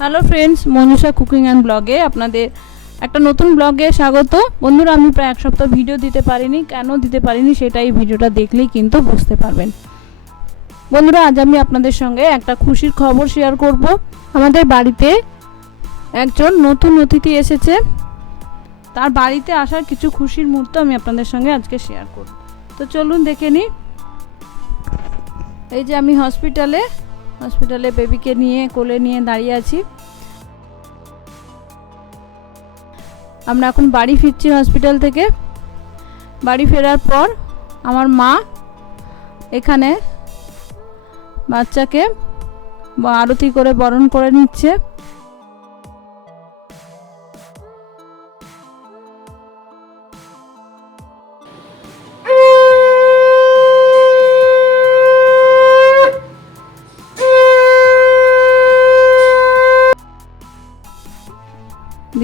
Hello friends Manisha cooking and ব্লগে আপনাদের একটা নতুন ব্লগে স্বাগত। বন্ধুরা, আমি প্রায় এক সপ্তাহ ভিডিও দিতে পারিনি। কেন দিতে পারিনি সেটা এই ভিডিওটা দেখলেই কিন্তু বুঝতে পারবেন। বন্ধুরা, আজ আমি আপনাদের সঙ্গে একটা খুশির খবর শেয়ার করব। আমাদের বাড়িতে একজন নতুন অতিথি এসেছে। তার বাড়িতে আসার কিছু খুশির মুহূর্ত আমি আপনাদের সঙ্গে আজকে শেয়ার করব। তো চলুন দেখে নিই। এই যে আমি হসপিটালে হসপিটালে বেবিকে নিয়ে কোলে নিয়ে দাঁড়িয়ে আছি। আমরা এখন বাড়ি ফিরছি হসপিটাল থেকে। বাড়ি ফেরার পর আমার মা এখানে বাচ্চাকে আরতি করে বরণ করে নিচ্ছে।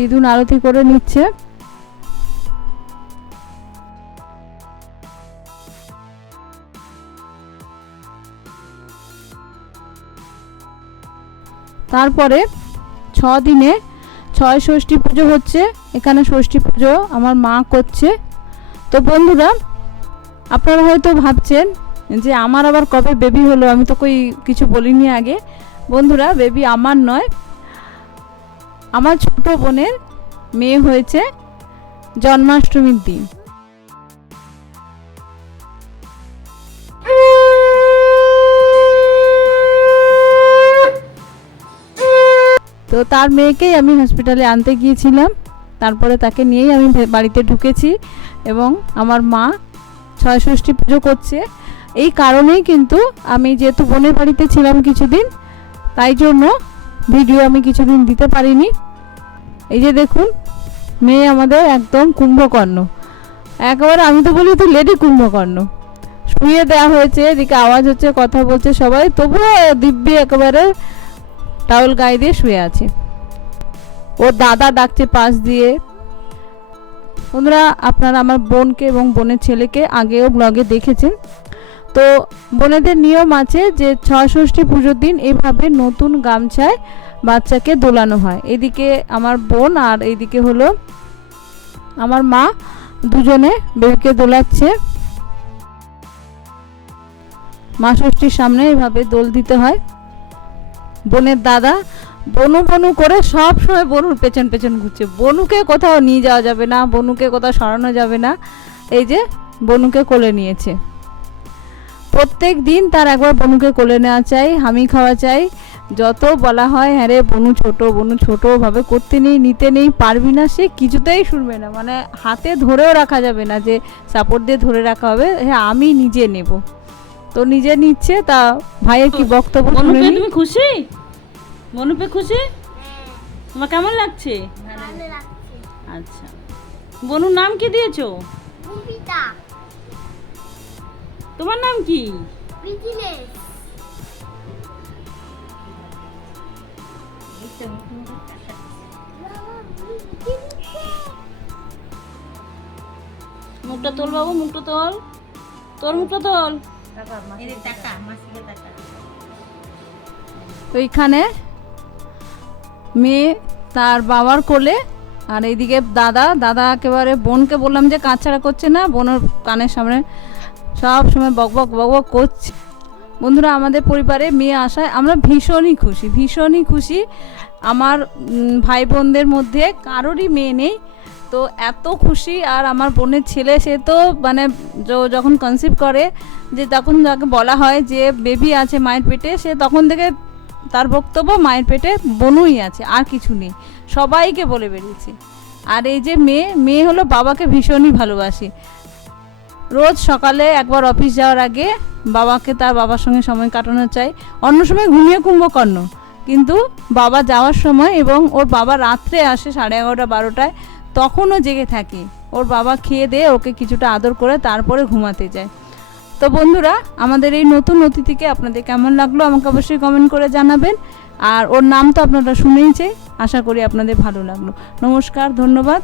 দিদুন আরতি করে নিচ্ছে। তারপরে ছ দিনে ছয় ষষ্ঠী পুজো হচ্ছে, এখানে ষষ্ঠী পুজো আমার মা করছে। তো বন্ধুরা, আপনারা হয়তো ভাবছেন যে আমার আবার কবে বেবি হলো, আমি তো কই কিছু বলিনি আগে। বন্ধুরা বেবি আমার নয় আমার ছোট বোনের মেয়ে হয়েছে জন্মাষ্টমীর দিন। তো তার মেয়েকেই আমি হসপিটালে আনতে গিয়েছিলাম। তারপরে তাকে নিয়েই আমি বাড়িতে ঢুকেছি এবং আমার মা ছয় ষষ্ঠী পুজো করছে। এই কারণেই কিন্তু আমি যেহেতু বোনের বাড়িতে ছিলাম কিছুদিন, তাই জন্য ভিডিও আমি কিছুদিন দিতে পারিনি। এই যে দেখুন, মেয়ে আমাদের একদম কুম্ভকর্ণ। একেবারে আমি তো বলি তো লেডি কুম্ভকর্ণ। শুয়ে দেওয়া হয়েছে, এদিকে আওয়াজ হচ্ছে, কথা বলছে সবাই, তবুও দিব্যি একেবারে টাওয়েল গায়ে দিয়ে শুয়ে আছে। ওর দাদা ডাকছে পাশ দিয়ে। বন্ধুরা আপনারা আমার বোনকে এবং বোনের ছেলেকে আগেও ব্লগে দেখেছেন। তো বোনেদের নিয়ম আছে যে ছয় ষষ্ঠী পুজোর দিন এভাবে নতুন গামছায় বাচ্চাকে দোলানো হয়। এদিকে আমার বোন আর এইদিকে হলো আমার মা দুজনে বেবিকে দোলাচ্ছে। মা ষষ্ঠীর সামনে এভাবে দোল দিতে হয়। বোনের দাদা বনু বনু করে সব সময় বনুর পেছন পেছন ঘুরছে। বনুকে কোথাও নিয়ে যাওয়া যাবে না, বনুকে কোথাও সরানো যাবে না। এই যে বনুকে কোলে নিয়েছে। প্রত্যেক দিন তার একবার বনুকে কোলে নেওয়া চাই হামি খাওয়া চাই। যত বলা হয় হ্যাঁ রে বনু ছোট বনু ছোট ভাবে করতে নেই নিতে নেই পারবি না সে কিছুতেই শুনবে না। মানে হাতে ধরেও রাখা যাবে না যে সাপোর্ট দিয়ে ধরে রাখা হবে। হ্যাঁ আমি নিজে নেব। তো নিজে নিচ্ছে তা ভাইয়ের কি বক্তব্য শুনে তুমি খুশি? মনুপে খুশি? তোমার কেমন লাগছে? ভালো লাগছে। আচ্ছা। বনুর নাম কি দিয়েছ? তোমার নাম কি? মুখটা তোল বাবু মুখটা তোল। তোর মুখটা তোল। ওইখানে মেয়ে তার বাবার কোলে আর এইদিকে দাদা দাদা একেবারে বোনকে বললাম যে কাজ ছাড়া করছে না বোনের কানের সামনে সব সময় বক বক বক বক করছে। বন্ধুরা, আমাদের পরিবারে মেয়ে আসায় আমরা ভীষণই খুশি ভীষণই খুশি। আমার ভাই বোনদের মধ্যে কারোরই মেয়ে নেই। তো এত খুশি, আর আমার বোনের ছেলে, সে তো মানে যখন কনসিভ করে, যে তখন যাকে বলা হয় যে বেবি আছে মায়ের পেটে। সে তখন থেকে তার বক্তব্য মায়ের পেটে বনুই আছে, আর কিছু নেই। সবাইকে বলে বেরিয়েছে। আর এই যে মেয়ে মেয়ে হলো বাবাকে ভীষণই ভালোবাসে। রোজ সকালে একবার অফিস যাওয়ার আগে বাবাকে তার বাবার সঙ্গে সময় কাটানো চাই। অন্য সময় ঘুমিয়ে কুম্ভকর্ণ। কিন্তু বাবা যাওয়ার সময় এবং ওর বাবা রাত্রে আসে সাড়ে এগারোটা, বারোটায়, তখনও জেগে থাকে। ওর বাবা খেয়ে দিয়ে ওকে কিছুটা আদর করে তারপরে ঘুমাতে যায়। তো বন্ধুরা, আমাদের এই নতুন অতিথিকে আপনাদের কেমন লাগল আমাকে অবশ্যই কমেন্ট করে জানাবেন। আর ওর নাম তো আপনারা শুনেইছে, আশা করি আপনাদের ভালো লাগল। নমস্কার, ধন্যবাদ।